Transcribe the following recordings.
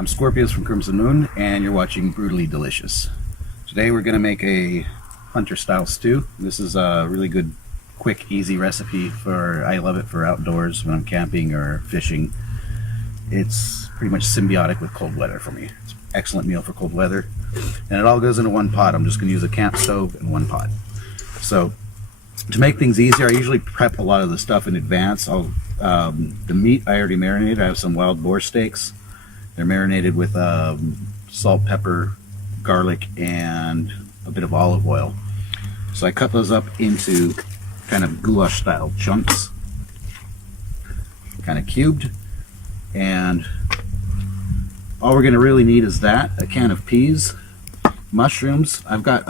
I'm Scorpios from Crimson Moon, and you're watching Brutally Delicious. Today we're going to make a hunter-style stew. This is a really good, quick, easy recipe I love it for outdoors when I'm camping or fishing. It's pretty much symbiotic with cold weather for me. It's an excellent meal for cold weather. And it all goes into one pot. I'm just going to use a camp stove and one pot. So, to make things easier, I usually prep a lot of the stuff in advance. The meat I already marinated. I have some wild boar steaks. They're marinated with salt, pepper, garlic, and a bit of olive oil. So I cut those up into kind of goulash style chunks, kind of cubed. And all we're going to really need is that, a can of peas, mushrooms. I've got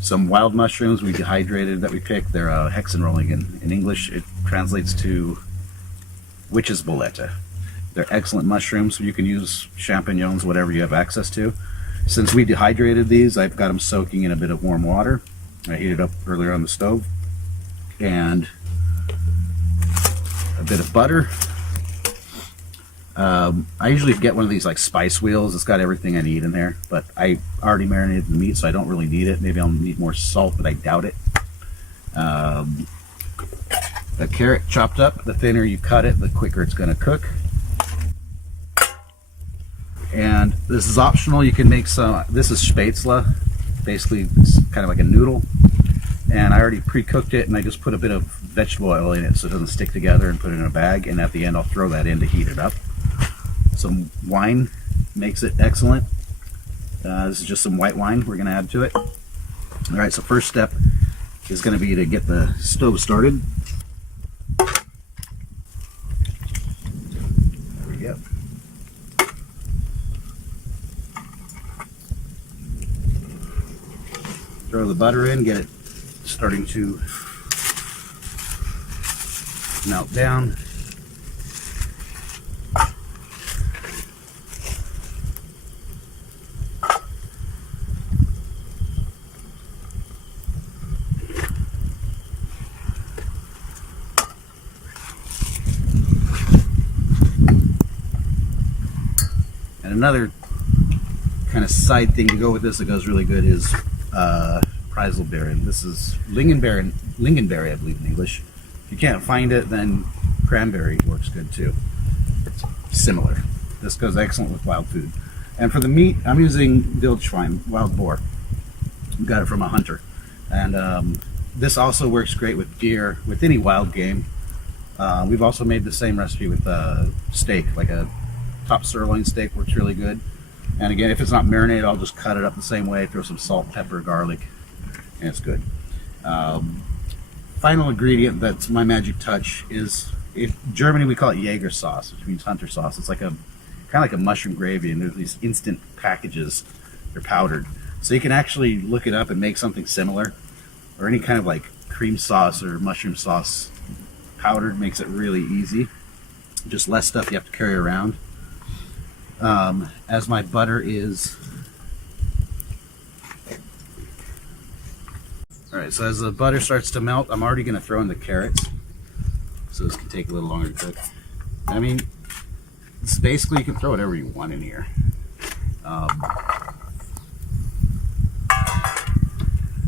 some wild mushrooms we dehydrated that we picked. They're hexenrolling in English. It translates to witch's boleta. They're excellent mushrooms. You can use champignons, whatever you have access to. Since we dehydrated these, I've got them soaking in a bit of warm water. I heated up earlier on the stove. And a bit of butter. I usually get one of these like spice wheels. It's got everything I need in there, but I already marinated the meat, so I don't really need it. Maybe I'll need more salt, but I doubt it. A carrot chopped up. The thinner you cut it, the quicker it's going to cook. And this is optional. You can make some. This is spätzle. Basically, it's kind of like a noodle. And I already pre-cooked it, and I just put a bit of vegetable oil in it so it doesn't stick together, and put it in a bag. And at the end, I'll throw that in to heat it up. Some wine makes it excellent. This is just some white wine we're going to add to it. All right, so first step is going to be to get the stove started. There we go. Throw the butter in, get it starting to melt down. And another kind of side thing to go with this that goes really good is preiselbeeren. This is lingonberry, I believe in English. If you can't find it, then cranberry works good too. It's similar. This goes excellent with wild food. And for the meat, I'm using wildschwein, wild boar. Got it from a hunter. And this also works great with deer, with any wild game. We've also made the same recipe with steak, like a top sirloin steak works really good. And again, if it's not marinated, I'll just cut it up the same way, throw some salt, pepper, garlic, and it's good. Final ingredient that's my magic touch is, in Germany we call it Jäger sauce, which means hunter sauce. It's like kind of like a mushroom gravy, and there's these instant packages. They're powdered. So you can actually look it up and make something similar, or any kind of like cream sauce or mushroom sauce. Powdered makes it really easy. Just less stuff you have to carry around. As my butter is... Alright, so as the butter starts to melt, I'm already going to throw in the carrots. So this can take a little longer to cook. I mean, it's basically, you can throw whatever you want in here.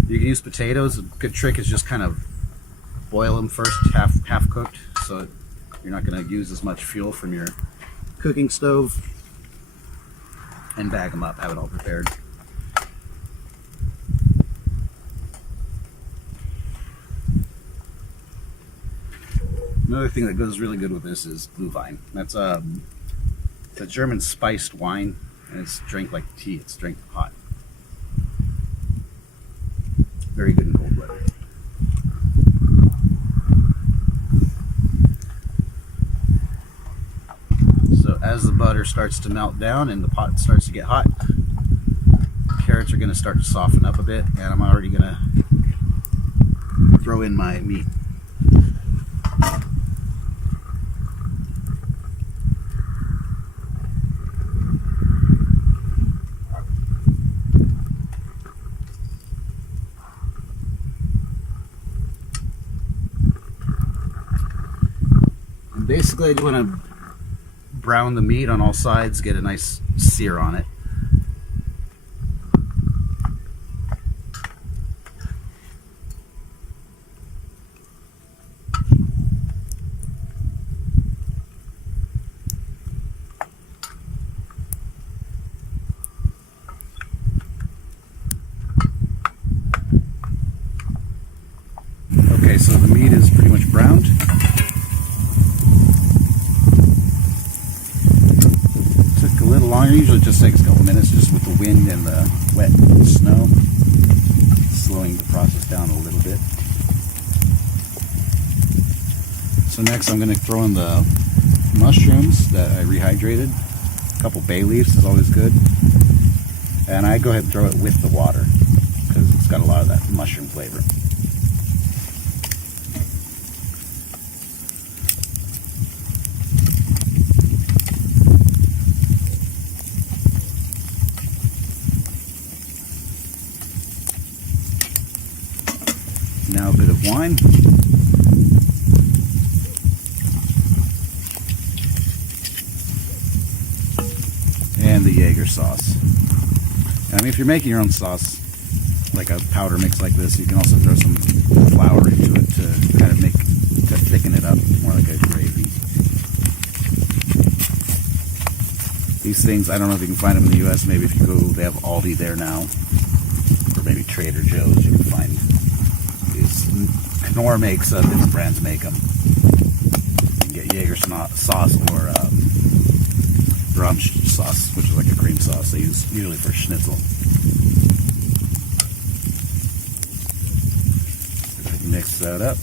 You can use potatoes. A good trick is just kind of boil them first, half cooked, so you're not going to use as much fuel from your cooking stove. And bag them up, have it all prepared. Another thing that goes really good with this is Glühwein. That's it's a German spiced wine, and it's drank like tea. It's drank hot. Very good in cold weather. So as the butter starts to melt down and the pot starts to get hot, the carrots are going to start to soften up a bit, and I'm already going to throw in my meat. Basically, I just want to brown the meat on all sides, get a nice sear on it. Okay, so the meat is pretty much browned. Took a little longer, usually it just takes a couple minutes just with the wind and the wet snow, slowing the process down a little bit. So next I'm going to throw in the mushrooms that I rehydrated. A couple bay leaves is always good. And I go ahead and throw it with the water because it's got a lot of that mushroom flavor. Now a bit of wine. And the Jaeger sauce. I mean, if you're making your own sauce, like a powder mix like this, you can also throw some flour into it to kind of to thicken it up, more like a gravy. These things, I don't know if you can find them in the U.S. Maybe if you go, they have Aldi there now, or maybe Trader Joe's, you can find these. Knorr makes, different brands make them. You can get Jaeger sauce or Brunch sauce, which is like a cream sauce they use usually for schnitzel. Mix that up.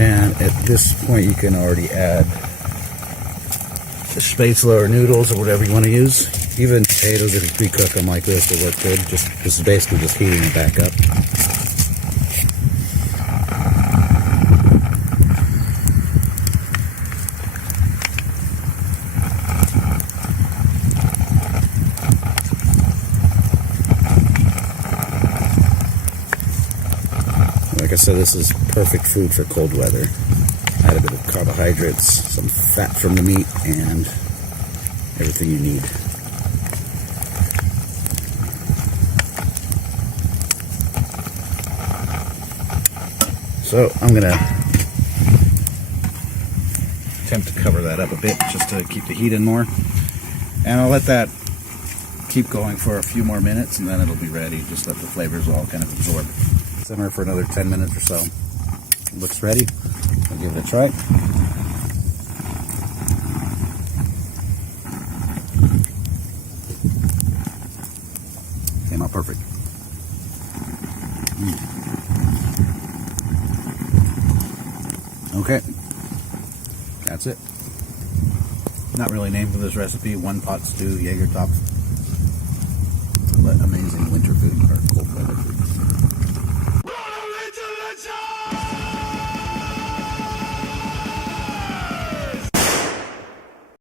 And at this point you can already add the spatula or noodles or whatever you want to use. Even potatoes, if you pre-cook them like this, will work good. Just basically just heating them back up. Like I said, this is perfect food for cold weather. Add a bit of carbohydrates, some fat from the meat, and everything you need. So I'm going to attempt to cover that up a bit just to keep the heat in more. And I'll let that keep going for a few more minutes and then it'll be ready. Just let the flavors all kind of absorb. Simmer for another 10 minutes or so. Looks ready. I'll give it a try. Came out perfect. Okay. That's it. Not really named for this recipe. One pot stew, Jaeger tops.